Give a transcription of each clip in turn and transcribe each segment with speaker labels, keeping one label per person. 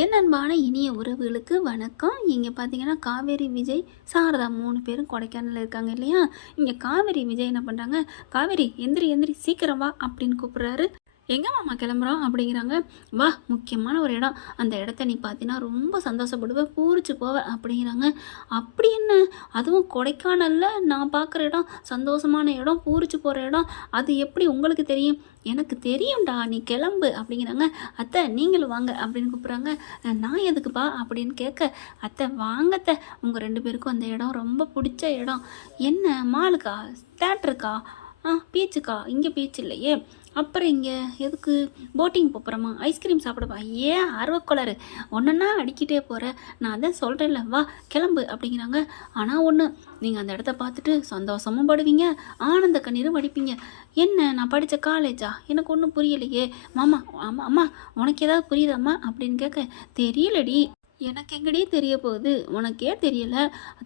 Speaker 1: என் அன்பான இனிய உறவுகளுக்கு வணக்கம். இங்கே பார்த்தீங்கன்னா காவேரி விஜய் சாரதா மூணு பேரும் கொடைக்கானலில் இருக்காங்க இல்லையா? இங்கே காவேரி விஜய் என்ன பண்ணுறாங்க காவேரி எந்திரி எந்திரி சீக்கிரம் வா அப்படின்னு கூப்பிட்றாரு. எங்கே மாமா கிளம்புறோம் அப்படிங்கிறாங்க. வா முக்கியமான ஒரு இடம். அந்த இடத்த நீ பார்த்தீங்கன்னா ரொம்ப சந்தோஷப்படுவ பூரிச்சு போவ அப்படிங்கிறாங்க. அப்படி என்ன? அதுவும் கொடைக்கானலில் நான் பார்க்குற இடம் சந்தோஷமான இடம் பூரிச்சு போகிற இடம். அது எப்படி உங்களுக்கு தெரியும்? எனக்கு தெரியும்டா நீ கிளம்பு அப்படிங்கிறாங்க. அத்தை நீங்களும் வாங்க அப்படின்னு கூப்பிட்றாங்க. நான் எதுக்குப்பா அப்படின்னு கேட்க அத்தை வாங்கத்த உங்கள் ரெண்டு பேருக்கும் அந்த இடம் ரொம்ப பிடிச்ச இடம். என்ன மாலுக்கா தேட்டருக்கா ஆ பீச்சுக்கா. இங்கே பீச் இல்லையே. அப்புறம் இங்கே எதுக்கு? போட்டிங் போகிறோமா ஐஸ்கிரீம் சாப்பிடப்பா ஏன் ஆர்வக்கோளாறு ஒன்றுன்னா அடிக்கிட்டே போகிற நான் அதான் சொல்கிறேன்ல வா கிளம்பு அப்படிங்கிறாங்க. ஆனால் ஒன்று நீங்கள் அந்த இடத்த பார்த்துட்டு சந்தோஷமும் படுவீங்க ஆனந்த கண்ணீரும் வடிப்பீங்க. என்ன நான் படித்த காலேஜா எனக்கு ஒன்றும் புரியலையே. மாமா ஆமாம் அம்மா உனக்கு ஏதாவது புரியுதாம்மா? அப்படின்னு கேட்க தெரியலடி. எனக்கு எங்கடி தெரிய போகுது? உனக்கே தெரியல.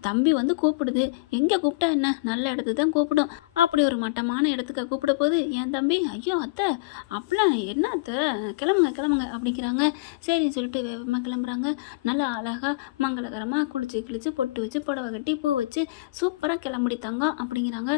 Speaker 1: தம்பி வந்து கூப்பிடுது. எங்கே கூப்பிட்டா என்ன? நல்ல இடத்துக்கு தான் கூப்பிடும். அப்படி ஒரு மட்டமான இடத்துக்கு கூப்பிட போகுது. என் தம்பி ஐயோ அத்தை அப்படிலாம் என்ன அத்தை? கிளம்புங்க கிளம்புங்க அப்படிங்கிறாங்க. சரின்னு சொல்லிட்டு வேகமாக கிளம்புறாங்க. நல்லா அழகாக மங்களகரமாக குளிச்சு கிழிச்சு பொட்டு வச்சு புடவை கட்டி பூ வச்சு சூப்பராக கிளம்புடி தங்கம் அப்படிங்கிறாங்க.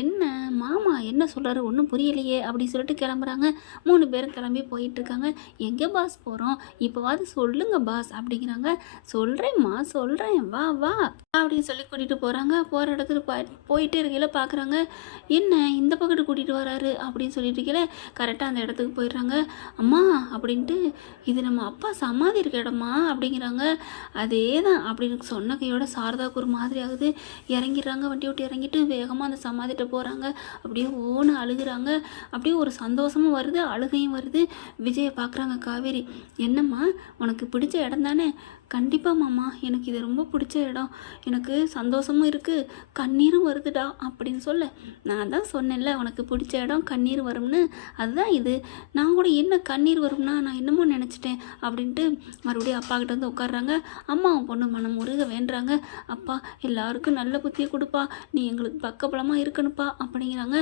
Speaker 1: என்ன? மாமா என்ன சொல்கிறாரு ஒன்றும் புரியலையே அப்படின்னு சொல்லிட்டு கிளம்புறாங்க. மூணு பேரும் கிளம்பி போயிட்டுருக்காங்க எங்கே பாஸ் போகிறோம் இப்போவாது சொல்லுங்கள் பாஸ் அப்படிங்கிறாங்க சொல்கிறேம்மா சொல்கிறேன் வா வா. அப்படின்னு சொல்லி கூட்டிகிட்டு போகிறாங்க போகிற இடத்துல போய் போயிட்டே இருக்கையில் பார்க்குறாங்க என்ன இந்த பக்கத்து கூட்டிகிட்டு வராரு அப்படின்னு சொல்லிட்டு இருக்கையில் கரெக்டாக அந்த இடத்துக்கு போயிடுறாங்க. அம்மா அப்படின்ட்டு இது நம்ம அப்பா சமாதி இருக்க இடமா? அப்படிங்கிறாங்க. அதே தான் அப்படின்னு சொன்ன கையோட சாரதாவுக்கு ஒரு மாதிரி ஆகுது. இறங்கிடுறாங்க வண்டி விட்டு இறங்கிட்டு வேகமாக அந்த சமாதிட்ட போகிறாங்க அப்படியே ஓன்னு அழுகுறாங்க. அப்படியே ஒரு சந்தோஷமும் வருது அழுகையும் வருது. விஜயை பார்க்குறாங்க காவேரி. என்னம்மா உனக்கு பிடிச்ச இடம் தானே? கண்டிப்பாக மாமா எனக்கு இது ரொம்ப பிடிச்ச இடம். எனக்கு சந்தோஷமும் இருக்குது கண்ணீரும் வருதுடா அப்படின்னு சொல்ல. நான் தான் சொன்னேன்ல உனக்கு பிடிச்ச இடம் கண்ணீர் வரும்னு. அதுதான் இது. நான் கூட என்ன கண்ணீர் வரும்னா நான் என்னமோ நினச்சிட்டேன் அப்படின்ட்டு மறுபடியும் அப்பா கிட்ட வந்து உட்காடுறாங்க அம்மாவும் பொண்ணு மனம் முருக வேண்டுறாங்க. அப்பா எல்லாருக்கும் நல்ல புத்தியை கொடுப்பா. நீ எங்களுக்கு பக்கபலமாக இருக்கணுப்பா அப்படிங்கிறாங்க.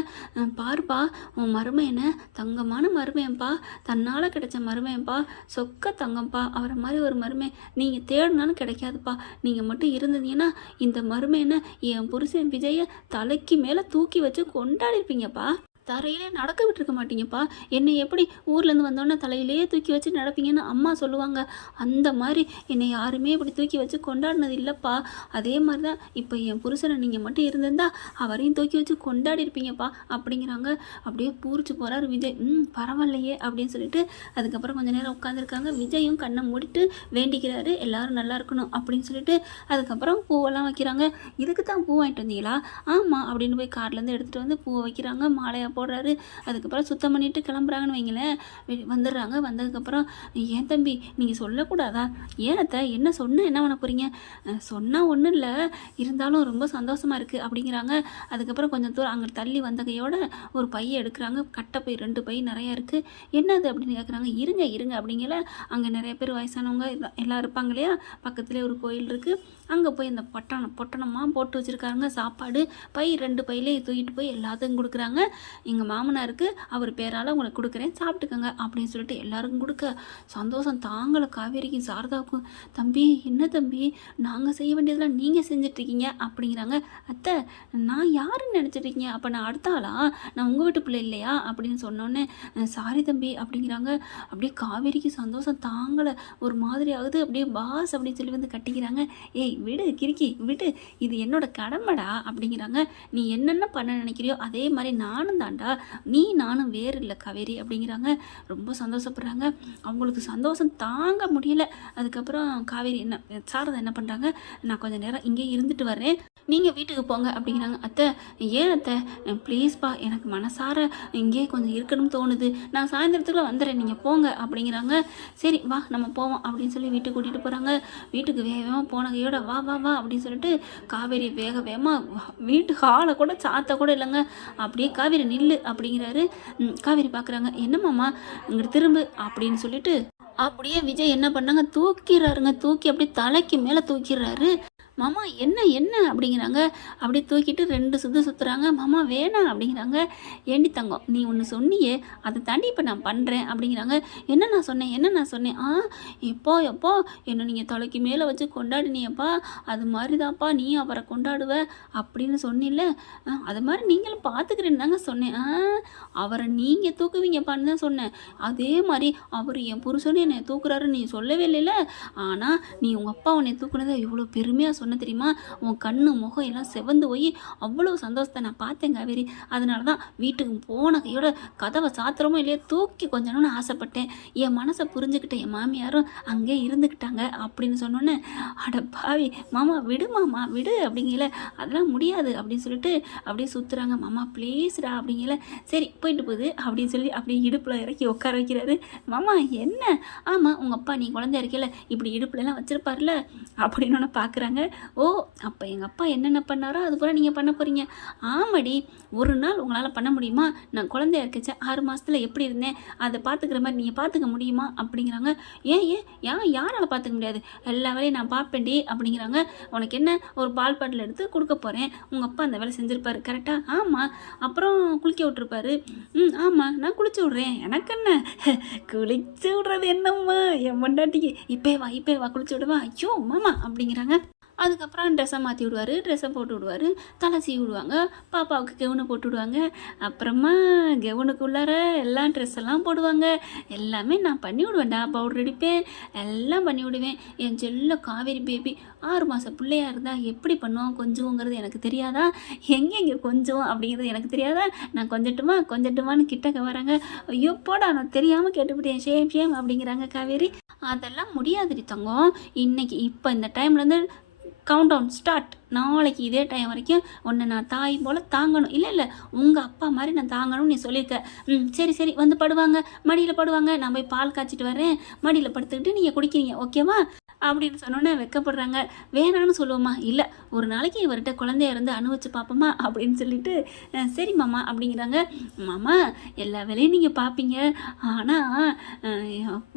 Speaker 1: பாருப்பா உன் மருமையனை தங்கமான மருமையன்ப்பா தன்னால் கிடைச்ச மருமையன்ப்பா சொக்க தங்கம்ப்பா. அவரை மாதிரி ஒரு மருமை நீங்கள் தேடினாலும் கிடைக்காதுப்பா. நீங்கள் மட்டும் இருந்தீங்கன்னா இந்த மருமையனை என் புருஷன் விஜயை தலைக்கு மேலே தூக்கி வச்சு கொண்டாடிருப்பீங்கப்பா. தரையிலே நடக்க விட்டுருக்க மாட்டீங்கப்பா. என்னை எப்படி ஊர்லேருந்து வந்தோடனே தலையிலேயே தூக்கி வச்சு நடப்பீங்கன்னு அம்மா சொல்லுவாங்க. அந்த மாதிரி என்னை யாருமே இப்படி தூக்கி வச்சு கொண்டாடினது இல்லைப்பா. அதே மாதிரி தான் இப்போ என் புருஷனை நீங்கள் மட்டும் இருந்திருந்தா அவரையும் தூக்கி வச்சு கொண்டாடி இருப்பீங்கப்பா அப்படிங்கிறாங்க. அப்படியே பூரிச்சு போகிறாரு விஜய். ம் பரவாயில்லையே அப்படின்னு சொல்லிட்டு அதுக்கப்புறம் கொஞ்ச நேரம் உட்காந்துருக்காங்க விஜயும் கண்ணை மூடிட்டு வேண்டிக்கிறாரு. எல்லாரும் நல்லா இருக்கணும் அப்படின்னு சொல்லிட்டு அதுக்கப்புறம் பூவெல்லாம் வைக்கிறாங்க. இதுக்கு தான் பூ வாங்கிட்டு வந்தீங்களா? ஆமாம் அப்படின்னு போய் கார்லேருந்து எடுத்துகிட்டு வந்து பூவை வைக்கிறாங்க. மாலையாக போடுறாரு. அதுக்கப்புறம் சுத்தம் பண்ணிட்டு கிளம்புறாங்கன்னு வைங்களேன். வெ- வந்துடுறாங்க. வந்ததுக்கப்புறம் ஏன் தம்பி நீங்கள் சொல்லக்கூடாதா? ஏனத்தை என்ன சொன்ன என்ன பண்ண போகிறீங்க சொன்னால் ஒன்றும் இல்லை. இருந்தாலும் ரொம்ப சந்தோஷமாக இருக்குது அப்படிங்கிறாங்க. அதுக்கப்புறம் கொஞ்சம் தூரம் அங்கே தள்ளி வந்த கையோட ஒரு பையை எடுக்கிறாங்க. கட்டை பை ரெண்டு பை நிறையா இருக்குது என்னது? அப்படின்னு கேட்குறாங்க இருங்க இருங்க. அப்படிங்கல அங்கே நிறைய பேர் வயசானவங்க எல்லாம் இருப்பாங்க இல்லையா? பக்கத்துலேயே ஒரு கோயில் இருக்குது அங்கே போய் இந்த பொட்டணம் பொட்டணமாக போட்டு வச்சுருக்காங்க. சாப்பாடு பை ரெண்டு பையிலே தூக்கிட்டு போய் எல்லாத்துக்கும் கொடுக்குறாங்க. எங்கள் மாமனாருக்கு அவர் பேரால் உங்களுக்கு கொடுக்குறேன் சாப்பிட்டுக்கோங்க அப்படின்னு சொல்லிட்டு எல்லாருக்கும் கொடுக்க. சந்தோஷம் தாங்கலை காவேரிக்கும் சாரதாவுக்கும். தம்பி என்ன தம்பி? நாங்கள் செய்ய வேண்டியதெல்லாம் நீங்கள் செஞ்சிட்ருக்கீங்க அப்படிங்கிறாங்க. அத்தை நான் யாருன்னு நினச்சிட்ருக்கீங்க? அப்போ நான் அடுத்த ஆளா? நான் உங்கள் வீட்டு பிள்ளை இல்லையா? அப்படின்னு சொன்னோன்னே சாரி தம்பி அப்படிங்கிறாங்க. அப்படியே காவேரிக்கு சந்தோஷம் தாங்கலை. ஒரு மாதிரி ஆகுது. அப்படியே பாஸ் அப்படின்னு சொல்லி வந்து கட்டிக்கிறாங்க. ஏய் விடு கிறுக்கி விடு. இது என்னோட கடமைடா அப்படிங்கிறாங்க. நீ என்னென்ன பண்ண நினைக்கிறியோ அதே மாதிரி நானும் தாண்டா நீ நானும் வேறு இல்லை காவேரி அப்படிங்கிறாங்க. ரொம்ப சந்தோஷப்படுறாங்க. அவங்களுக்கு சந்தோஷம் தாங்க முடியல. அதுக்கப்புறம் காவேரி என்ன சாரதா என்ன பண்ணுறாங்க நான் கொஞ்சம் நேரம் இங்கே இருந்துட்டு வரேன் நீங்கள் வீட்டுக்கு போங்க அப்படிங்கிறாங்க. அத்தை ஏன் அத்தை? ப்ளீஸ்ப்பா எனக்கு மனசார இங்கே கொஞ்சம் இருக்கணும்னு தோணுது. நான் சாயந்தரத்துக்குள்ள வந்துடுறேன். நீங்கள் போங்க அப்படிங்கிறாங்க. சரி வா நம்ம போவோம் அப்படின்னு சொல்லி வீட்டுக்கு கூட்டிகிட்டு போகிறாங்க வீட்டுக்கு வேகமாக போனகையோட வா வா வா வா அப்படின்னு சொல்லிட்டு காவேரி வேக வேகமாக வீட்டு ஹாலை கூட சாத்த கூட இல்லைங்க. அப்படியே காவேரி நில்லு அப்படிங்கிறாரு. காவேரி பார்க்குறாங்க என்னம்மாம்மா இங்கிட்டு திரும்பு அப்படின்னு சொல்லிட்டு அப்படியே விஜய் என்ன பண்ணாங்க? தூக்கிறாருங்க. தூக்கி அப்படியே தலைக்கு மேலே தூக்கிடுறாரு மாமா என்ன என்ன? அப்படிங்கிறாங்க. அப்படி தூக்கிட்டு ரெண்டு சுற்று சுற்றுறாங்க மாமா வேணாம் அப்படிங்கிறாங்க. ஏண்டி தங்கம் நீ ஒன்று சொன்னியே அதை தாண்டி இப்போ நான் பண்ணுறேன் அப்படிங்கிறாங்க. என்ன நான் சொன்னேன்? என்ன நான் சொன்னேன்? ஆ எப்போ எப்போ என்ன நீங்கள் தொலைக்கு மேலே வச்சு கொண்டாடினியப்பா. அது மாதிரி தான்ப்பா நீ அவரை கொண்டாடுவ அப்படின்னு சொன்னில்ல ஆ, அது மாதிரி நீங்களும் பார்த்துக்கிறேன்னு தாங்க சொன்னேன். ஆ அவரை நீங்கள் தூக்குவீங்கப்பான்னு தான் சொன்னேன். அதே மாதிரி அவர் என் புருஷன் என்னை தூக்குறாரு நீ சொல்லவே இல்லைல்ல. ஆனால் நீ உங்கள் அப்பா உன்னை தூக்குனதை இவ்வளோ பெருமையாக சொன்ன தெரியுமா? உன் கண்ணு முகம் எல்லாம் செவந்து போய் அவ்வளோ சந்தோஷத்தை நான் பார்த்தேன் காவேரி. அதனால தான் வீட்டுக்கு போன கையோட கதவை சாத்திரமோ இல்லையா தூக்கி கொஞ்சணும்னு ஆசைப்பட்டேன். என் மனசை புரிஞ்சுக்கிட்ட என் மாமியாரும் அங்கே இருந்துக்கிட்டாங்க அப்படின்னு சொன்னோன்னே அட பாவி மாமா விடு மாமா விடு அப்படிங்கல அதெல்லாம் முடியாது அப்படின்னு சொல்லிட்டு அப்படியே சுற்றுறாங்க மாமா ப்ளீஸ்டா அப்படிங்கல சரி போயிட்டு போகுது அப்படின்னு சொல்லி அப்படியே இடுப்பில் இறக்கி உட்கார வைக்கிறாரு மாமா என்ன? ஆமாம் உங்கள் அப்பா நீ குழந்தையா இருக்கல இப்படி இடுப்புலலாம் வச்சுருப்பார்ல அப்படின்னு ஒன்று பார்க்குறாங்க ஓ அப்போ எங்கள் அப்பா என்னென்ன பண்ணாரோ அது கூட நீங்கள் பண்ண போகிறீங்க ஆமாடி ஒரு நாள் உங்களால் பண்ண முடியுமா? நான் குழந்தைய இருக்கச்சேன் ஆறு மாதத்தில் எப்படி இருந்தேன்? அதை பார்த்துக்கிற மாதிரி நீங்கள் பார்த்துக்க முடியுமா? அப்படிங்கிறாங்க. ஏன் ஏன்? ஏன் யாரால் பார்த்துக்க முடியாது? எல்லா வேலையும் நான் பார்ப்பேன்டி அப்படிங்கிறாங்க. உனக்கு என்ன? ஒரு பால் பாட்டில் எடுத்து கொடுக்க போகிறேன் உங்கள் அப்பா அந்த வேலை செஞ்சுருப்பாரு கரெக்டாக ஆமாம் அப்புறம் குளிக்க விட்டுருப்பாரு. ம் ஆமாம் நான் குளிச்சு விட்றேன். எனக்கு என்ன? குளிச்சு விட்றது என்னம்மா? என் மண்டாட்டிக்கு இப்பே வா இப்பே வா குளிச்சு விடுவா ஐயோ மாமா அப்படிங்கிறாங்க. அதுக்கப்புறம் ட்ரெஸ்ஸை மாற்றி விடுவார் ட்ரெஸ்ஸை போட்டு விடுவார். தலை சீவி விடுவாங்க பாப்பாவுக்கு கெவுனை போட்டு விடுவாங்க. அப்புறமா கெவுனுக்கு உள்ளார எல்லாம் ட்ரெஸ் எல்லாம் போடுவாங்க. எல்லாமே நான் பண்ணி விடுவேன்டா பவுடர் அடிப்பேன் எல்லாம் பண்ணி விடுவேன். என் செல்ல காவேரி பேபி ஆறு மாதம் பிள்ளையா இருந்தால் எப்படி பண்ணுவோம் கொஞ்சம்ங்கிறது எனக்கு தெரியாதா? எங்கெங்கே கொஞ்சம் அப்படிங்கிறது எனக்கு தெரியாதா? நான் கொஞ்சட்டுமா கொஞ்சட்டுமான்னு கிட்டக்க வராங்க. ஐயோ போடா நான் தெரியாமல் கேட்டுவிட்டேன். ஷேம் ஷேம் அப்படிங்கிறாங்க காவேரி. அதெல்லாம் முடியாதுடி தங்கம். இன்னைக்கு இப்போ இந்த டைம்லேருந்து கவுண்ட் டவுன் ஸ்டார்ட் நாளைக்கு இதே டைம் வரைக்கும் உன்னை நான் தாய் போல் தாங்கணும். இல்லை இல்லை உங்கள் அப்பா மாதிரி நான் தாங்கணும்னு நீ சொல்லியிருக்க. ம் சரி சரி வந்து படுவாங்க. மடியில் படுவாங்க. நான் போய் பால் காய்ச்சிட்டு வரேன் மடியில் படுத்துக்கிட்டு நீங்கள் குடிக்கிறீங்க. ஓகேவா அப்படின்னு சொன்னோன்னே வெக்கப்படுறாங்க. வேணான்னு சொல்லுவோமா? இல்லை ஒரு நாளைக்கு இவர்கிட்ட குழந்தைய இருந்து அனுபவிச்சு பார்ப்போமா அப்படின்னு சொல்லிட்டு சரி மாமா அப்படிங்கிறாங்க. மாமா எல்லா வேலையும் நீங்கள் பார்ப்பீங்க ஆனால்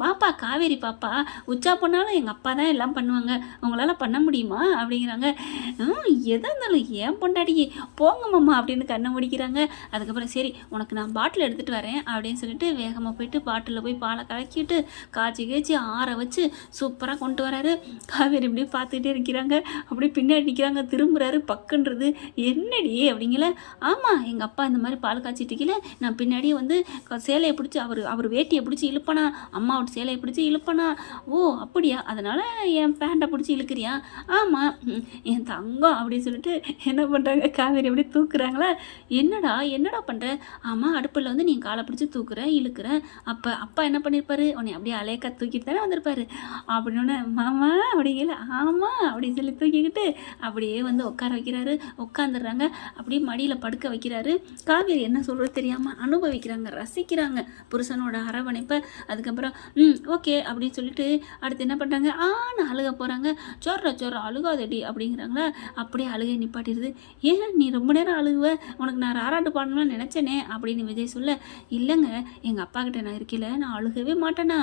Speaker 1: பாப்பா காவேரி பாப்பா உச்சா போனாலும் எங்கள் அப்பா தான் எல்லாம் பண்ணுவாங்க. உங்களால் பண்ண முடியுமா? அப்படிங்கிறாங்க. "ம், இருந்தாலும் ஏன் பொண்டாடி போங்க மாமா அப்படின்னு கண்ணை முடிக்கிறாங்க. அதுக்கப்புறம் சரி உனக்கு நான் பாட்டில் எடுத்துகிட்டு வரேன் அப்படின்னு சொல்லிட்டு வேகமாக போயிட்டு பாட்டிலில் போய் பாலை கலக்கிட்டு காய்ச்சி காய்ச்சி ஆற வச்சு சூப்பராக கொண்டு வரேன் வராரு காவேரி இப்படியே பார்த்துக்கிட்டே இருக்கிறாங்க அப்படியே பின்னாடி நிற்கிறாங்க திரும்புகிறாரு பக்குன்றது என்னடி அப்படிங்கல. ஆமாம் எங்கள் அப்பா இந்த மாதிரி பால் காய்ச்சிட்டு இருக்கல. நான் பின்னாடியே வந்து சேலையை பிடிச்சி அவர் அவர் வேட்டியை பிடிச்சி இழுப்பனா. அம்மாவோட சேலையை பிடிச்சி இழுப்பனா. ஓ அப்படியா? அதனால் என் பேண்ட்டை பிடிச்சி இழுக்கிறியா? ஆமாம் என் தங்கம் அப்படின்னு சொல்லிட்டு என்ன பண்ணுறாங்க காவேரி அப்படியே தூக்குறாங்களா? என்னடா என்னடா பண்ணுற ஆமாம் அடுப்பில் வந்து நீ காலை பிடிச்சி தூக்குற இழுக்கிற. அப்போ அப்பா என்ன பண்ணியிருப்பாரு உன்னை அப்படியே அலையக்கா தூக்கிட்டு தானே வந்திருப்பாரு. அப்படின்னு மாமா அப்படிங்கல ஆமாம் அப்படின்னு சொல்லி தூக்கிக்கிட்டு அப்படியே வந்து உட்கார வைக்கிறாரு. உட்காந்துடுறாங்க அப்படியே மடியில் படுக்க வைக்கிறாரு. காவேரி என்ன சொல்கிறது தெரியாமல் அனுபவிக்கிறாங்க. ரசிக்கிறாங்க புருஷனோட அரவணைப்பை. அதுக்கப்புறம் ம் ஓகே அப்படின்னு சொல்லிட்டு அடுத்து என்ன பண்ணுறாங்க ஆன்னு அழுக போகிறாங்க சோர்ற சோர்ற அழுகாதடி அப்படிங்கிறாங்களா? அப்படியே அழுகை நிப்பாட்டிடுது. ஏன் நீ ரொம்ப நேரம் அழுகுவ? உனக்கு நான் ராராட்டு பாடணும்னு நினச்சேனே அப்படின்னு விஜய் சொல்ல இல்லைங்க எங்கள் அப்பா கிட்ட நான் இருக்கல நான் அழுகவே மாட்டேனா?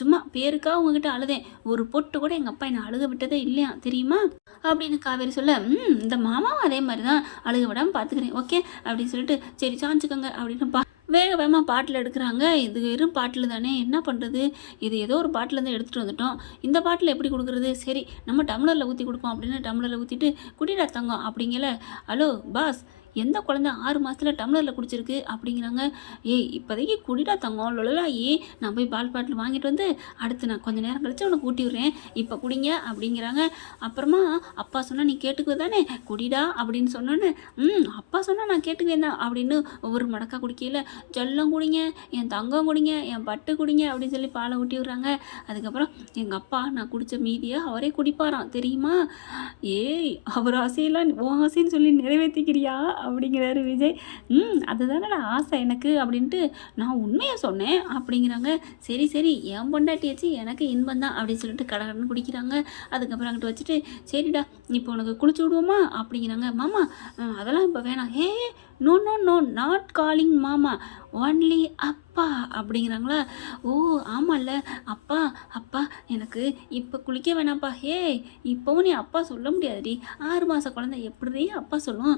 Speaker 1: சும்மா பேருக்கா உங்ககிட்ட அழுதேன். ஒரு பொட்டு கூட எங்கள் அப்பா என்னை அழுக விட்டதே இல்லையா தெரியுமா? அப்படின்னு காவேரி சொல்ல ம் இந்த மாமாவும் அதே மாதிரி தான் அழுக விடாமல் பார்த்துக்கிறேன் ஓகே அப்படின்னு சொல்லிட்டு சரி சாஞ்சுக்கோங்க அப்படின்னு பா வேக வேகமாக பாட்டில் எடுக்கிறாங்க. இது வெறும் பாட்டில் தானே என்ன பண்ணுறது இது ஏதோ ஒரு பாட்டிலேருந்து எடுத்துகிட்டு வந்துட்டோம். இந்த பாட்டில் எப்படி கொடுக்குறது? சரி நம்ம டம்ளரில் ஊற்றி கொடுப்போம் அப்படின்னு டம்ளரில் ஊற்றிட்டு குடிடா தங்கம் அப்படிங்கல. ஹலோ பாஸ் எந்த குழந்தை ஆறு மாதத்தில் டம்ளரில் குடிச்சிருக்கு அப்படிங்கிறாங்க. ஏய் இப்போதைக்கு குடிடா தங்கம் லொலலாயி நான் போய் பால் பாட்டில் வாங்கிட்டு வந்து அடுத்து நான் கொஞ்ச நேரம் கழிச்சு உனக்கு ஊட்டி விட்றேன். இப்போ குடிங்க அப்படிங்கிறாங்க. அப்புறமா அப்பா சொன்னால் நீ கேட்டுக்குவ தானே? குடிடா அப்படின்னு சொன்னோன்னு ம் அப்பா சொன்னால் நான் கேட்டுக்குவேன் தான் அப்படின்னு ஒவ்வொரு மடக்கா குடிக்கையில் ஜல்லம் குடிங்க என் தங்கம் குடிங்க என் பட்டு குடிங்க அப்படின்னு சொல்லி பாலை ஊட்டி விட்றாங்க. அதுக்கப்புறம் எங்கள் அப்பா நான் குடித்த மீதியை அவரே குடிப்பாராம் தெரியுமா? ஏய் அவர் ஆசையெல்லாம் உன் ஆசைன்னு சொல்லி நிறைவேற்றிக்கிறியா அப்படிங்கிறாரு விஜய். ம் அதுதானடா ஆசை எனக்கு அப்படின்ட்டு நான் உண்மையை சொன்னேன் அப்படிங்கிறாங்க. சரி சரி என் பொண்டாட்டியாச்சு எனக்கு இன்பம் தான் அப்படின்னு சொல்லிட்டு கடகடன்னு குடிக்கிறாங்க. அதுக்கப்புறம் அங்கிட்டு வச்சுட்டு சரிடா இப்போ உனக்கு குளிச்சு விடுவோமா? அப்படிங்கிறாங்க. மாமா அதெல்லாம் இப்போ வேணாம். ஏ no no no not calling மாமா. ஒன்லி அப்பா அப்படிங்கிறாங்களா. ஓ ஆமாம்ல அப்பா அப்பா எனக்கு இப்போ குளிக்க வேணாம்ப்பா ஹே இப்போவும் நீ அப்பா சொல்ல முடியாதுடி. ஆறு மாத குழந்தை எப்படி அப்பா சொல்லும்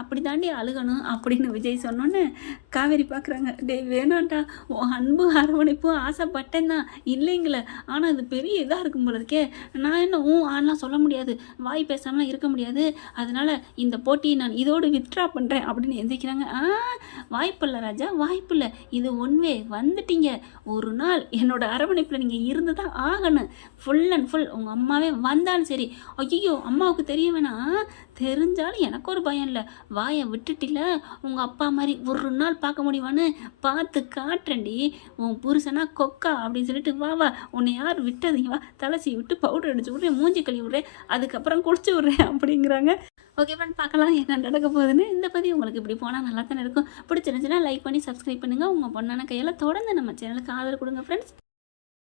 Speaker 1: அப்படி தாண்டி அழுகணும் அப்படின்னு விஜய் சொன்னோன்னே காவேரி பார்க்குறாங்க டேய் வேணாண்டா உன் அன்பு அரவணைப்பு ஆசைப்பட்டேன் தான். இல்லைங்களே. ஆனால் அது பெரிய இதாக இருக்கும் போல இருக்கே. நான் என்ன ஊ ஆன்லாம் சொல்ல முடியாது. வாய் பேசாமலாம் இருக்க முடியாது. அதனால் இந்த போட்டியை நான் இதோடு வித்ட்ரா பண்ணுறேன் அப்படின்னு எந்திரிக்கிறாங்க. ஆ வாய்ப்பில்லை ராஜா வாய்ப்பில்லை. இது ஒன்வே வந்துட்டீங்க. ஒரு நாள் என்னோட அரவணைப்பில் நீங்கள் இருந்து தான் ஆகணும். ஃபுல் அண்ட் ஃபுல் உங்கள் அம்மாவே வந்தாலும் சரி. ஐயோ அம்மாவுக்கு தெரிய வேணாம். தெரிஞ்சாலும் எனக்கு ஒரு பயம் இல்லை. வாயை விட்டுட்டில உங்கள் அப்பா மாதிரி ஒரு நாள் பார்க்க முடியுமான்னு பார்த்து காட்டுறேன்டி. உன் புருஷனா கொக்கா அப்படின்னு சொல்லிட்டு வா வா. உன்னை யார் விட்டதீங்க வா தலைசி விட்டு பவுடர் அடிச்சு விட்றேன் மூஞ்சி கழுவி விட்றேன் அதுக்கப்புறம் குடிச்சு விட்றேன் அப்படிங்கிறாங்க. ஓகே ஃப்ரெண்ட் பார்க்கலாம் என்ன நடக்க போகுதுன்னு இந்த பதிவு உங்களுக்கு இப்படி போனால் நல்லா தானே இருக்கும். பிடிச்சிருந்துச்சுன்னா லைக் பண்ணி சப்ஸ்கிரைப் பண்ணுங்கள் உங்கள் பொண்ணான கையெல்லாம் தொடர்ந்து நம்ம சேனலுக்கு ஆதரவு கொடுங்க ஃப்ரெண்ட்ஸ்